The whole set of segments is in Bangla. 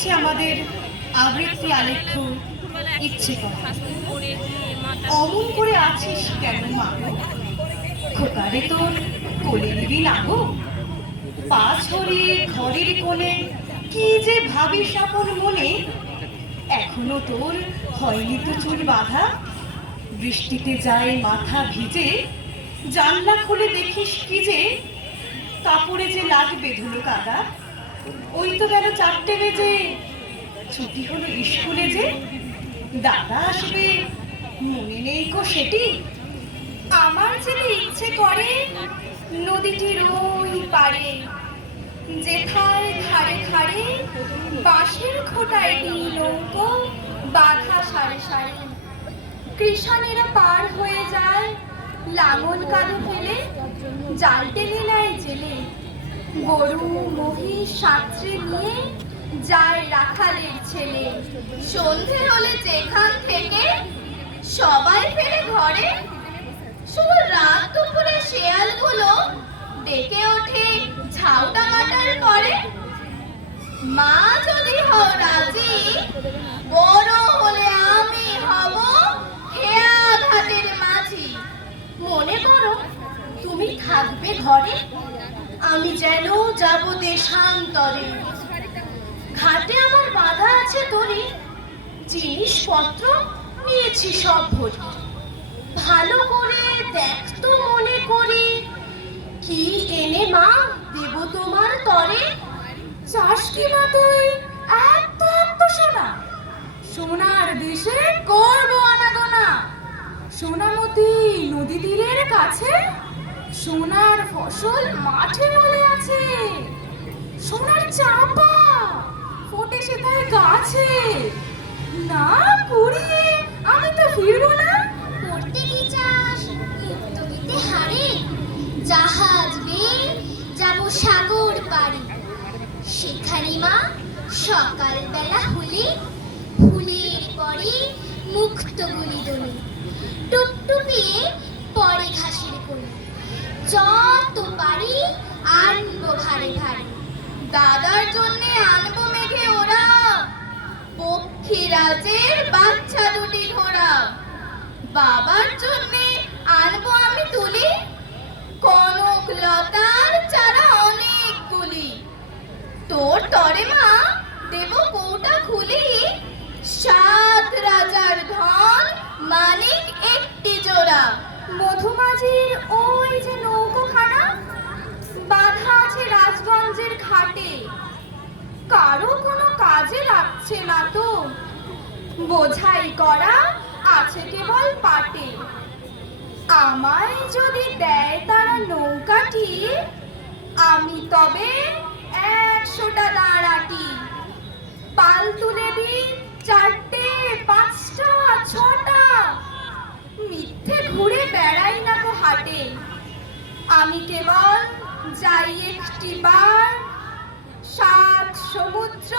হচ্ছে আমাদের আবৃত্তি আলেখ্য ইচ্ছে অমন করে আছিস কেন মা? খোকারে তোর কোলে নিবি না গো পা ছড়িয়ে ঘরের কোণে কি যে ভাবিস আপন মনে? এখনও তোর হয়নি তো চুল বাঁধা? বৃষ্টিতে যায় মাথা ভিজে, জানলা খুলে দেখিস কি যে? কাপড়ে যে লাগবে ধুলো কাদা। ওই তো গেল চারটে বেজে। ছুটি হলো স্কুলে যে। দাদা আসবে। মনে নেই কো সেটি। আমার ছেলে ইচ্ছে করে নদীটির ওই পারে বাঁশের খোটায় নৌকো বাঁধা সারে সারে। কৃষানেরা পার হয়ে যায়, লাঙল কাঁধে ফেলে, জাল টেনে নেয় জেলে। গরু, মহিষ, সাঁতরে নিয়ে যায় রাখালের ছেলে। সন্ধে হলে যেখান থেকে সবাই ফেরে ঘরে, শুধু রাত দুপুরে শেয়ালগুলো ডেকে ওঠে ঝাউটা কাটার পরে মা যদি হও রাজি, বড় হলে আমি হব হেয়া ঘাটের মাঝি। মনে করো তুমি থাকবে ঘরে? আমি যেন যাব দেশান্তরে। ঘাটে আমার বাধা আছে তোরে। জিনিসপত্র নিয়েছি সব ভরি। ভালো করে দেখ তো মনে করি। কি এনে মা দেব তোমার তরে? চাস কি মা তুই? এত এত সোনা সোনার দেশে করব আনাগোনা সোনামতি নদী তীরের কাছে সোনার ফসল মাঠে মলে আছে। সোনার চাপা ফোটে সেথায় গাছে। না পুড়িয়ে আমি তো ফিরবো না। পড়তে কি চাস? দিতে হারে। জাহাজ বেয়ে যাব সাগর পাড়ি। সেখানে মা, সকালবেলা হলে ফুলের পরে মুক্ত গুলি দোলে। টুপটুপিয়ে পরে ঘাসের কোলে যত পারি আনব ভারে ভারে দাদার জন্য আনব মেঘে ওরা পক্ষীরাজের বাচ্চা দুটি ঘোড়া। বাবার জন্য আনব আমি তুলি। কনক লতার চারা অনেকগুলি তোর তরে মা দেব কৌটা খুলি। সাত রাজার ধন মানিক একটি জোড়া। মধুমাঝির ওই যে নৌকোখানা বাধা রাজগঞ্জের ঘাটে। কারও কোনো কাজে লাগছে না তো। বোঝাই করা আছে কেবল পাটে। আমায় যদি দেয় তারা নৌকাটি আমি তবে একশোটা দাঁড়াটি। পাল তুলে দিই চারটে, পাঁচটা, ছটা। মিথ্যে ঘুরে বেড়াই না তো হাটে। আমি কেবল যাই একটি বার সাত সমুদ্র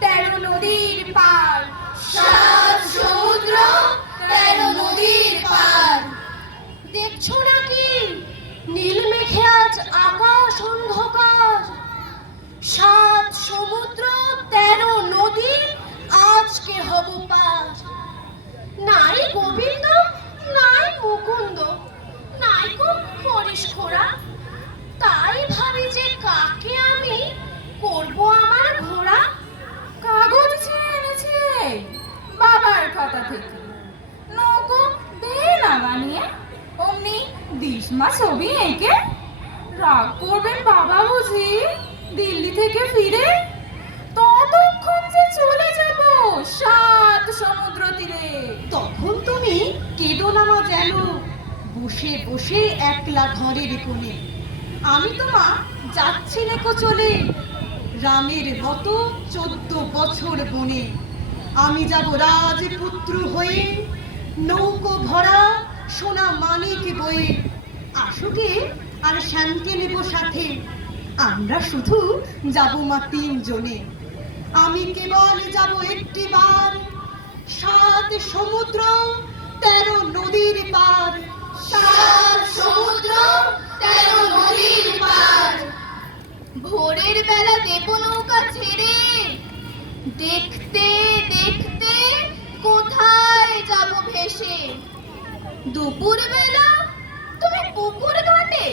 তেরো নদীর পার। সাত সমুদ্র তেরো নদীর পার। দেখছ নাকি? নীল মেঘে আজ আকাশ অন্ধকার। সাত সমুদ্র তেরো নদী আজকে হব পার। নাই গোবিন্দ নাই মুকুন্দ নাই গো হরিশ খোড়া। তাই ভাবি যে কাকে আমি করব আমার ঘোড়া? কাগজ ছিঁড়ে এনেছে। বাবার খাতা থেকে। নৌকো দে না বানিয়ে অমনি দিসমা ছবি এঁকে রাগ করবেন বাবা বুঝি? দিল্লি থেকে ফিরে ততক্ষণ যে চলে যাব সাত সমুদ্র তীরে। তখন তুমি কেঁদো না যেন বসে বসে একলা ঘরের কোণে। আমি তো মা যাচ্ছি নেকো চলে। রামের মতো চোদ্দ বছর বনে। আমি যাব রাজপুত্র হয়ে, নৌকো ভরা, সোনা মানিক বয়ে। আসুকে আর শ্যামকে নেব সাথে। আমরা শুধু যাব মা তিনজনে। আমি কেবল যাব একটি বার। সাত সমুদ্র, তেরো নদীর পার। সাত সমুদ্র ভোরের বেলা দেব নৌকা ছেড়ে দেখতে দেখতে কোথায় যাব ভেসে? দুপুরবেলা তুমি পুকুর ঘাটে?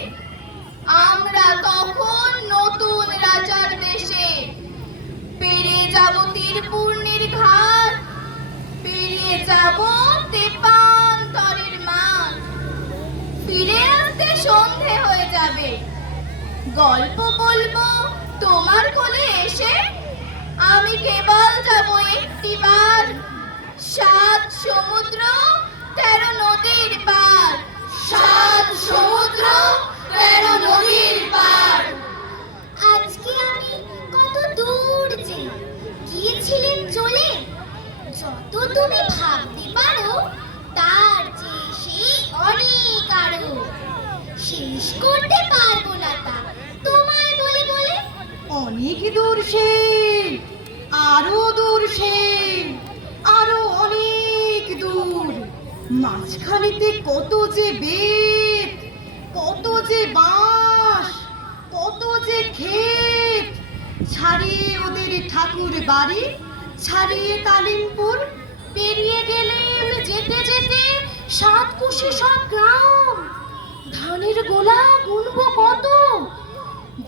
আমরা তখন নতুন রাজার দেশে। পেরিয়ে যাব তীরপূর্ণির ঘাট পেরিয়ে যাব তেপান্তরের মাঠ ফিরে আসতে সন্ধে যাবে গল্প বলব, তোমার কোলে এসে আমি কেবল যাব একটিবার। সাত সমুদ্র, তেরো নদীর পার সাত সমুদ্র, তেরো নদীর পার আজকে আমি কত দূর যে গিয়েছিলেন চলে, যত তুমি ভাবতে পারো, তার যে সেই অনেক আরও। শেষ করতে অনেক দূর সে আরও দূর সে আরও অনেক দূর। মাঝখানেতে কত যে বেত, কত যে বাঁশ, কত যে ক্ষেত। ছাড়িয়ে ওদের ঠাকুর বাড়ি, ছাড়িয়ে কালিমপুর পেরিয়ে গেলেন যেতে যেতে সাত কুশি সব গ্রাম। ধানের গোলা কত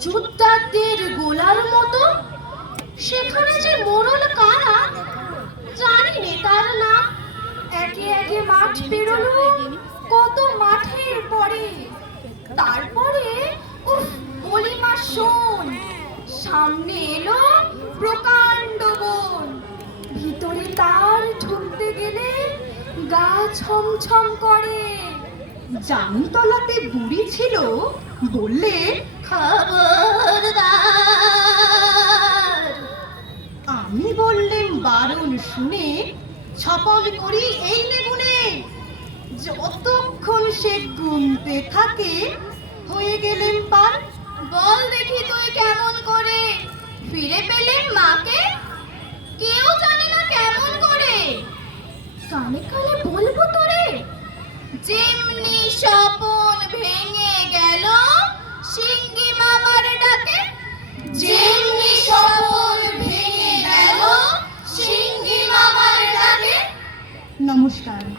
যোদ্ধাদের গোলার মতো? সেখানে যে মোড়ল কারা জানি নে তার নাম? একে একে মাঠ পেরোলো, কত মাঠের পরে। তারপরে বলি মা শোন, সামনে এলো প্রকাণ্ড বন। ভিতরে তার ঢুকতে গেলে গা ছমছম করে। জামতলাতে বুড়ি ছিল, বললে, খবরদার। আমি বললেম, বারণ শুনে ছপল করি এই নেগুনে যতক্ষণ সে গুনতে থাকে, হয়ে গেলেন পার। বল দেখি তুই কেমন করে? ফিরে পেলেন মাকে? কেউ জানে না কেমন করে? কানে কানে যেমনি স্বপন ভেঙে গেল, সিঙ্গি মামার ডাকে। যেমনি স্বপন ভেঙে গেল, সিঙ্গি মামার ডাকে। নমস্কার।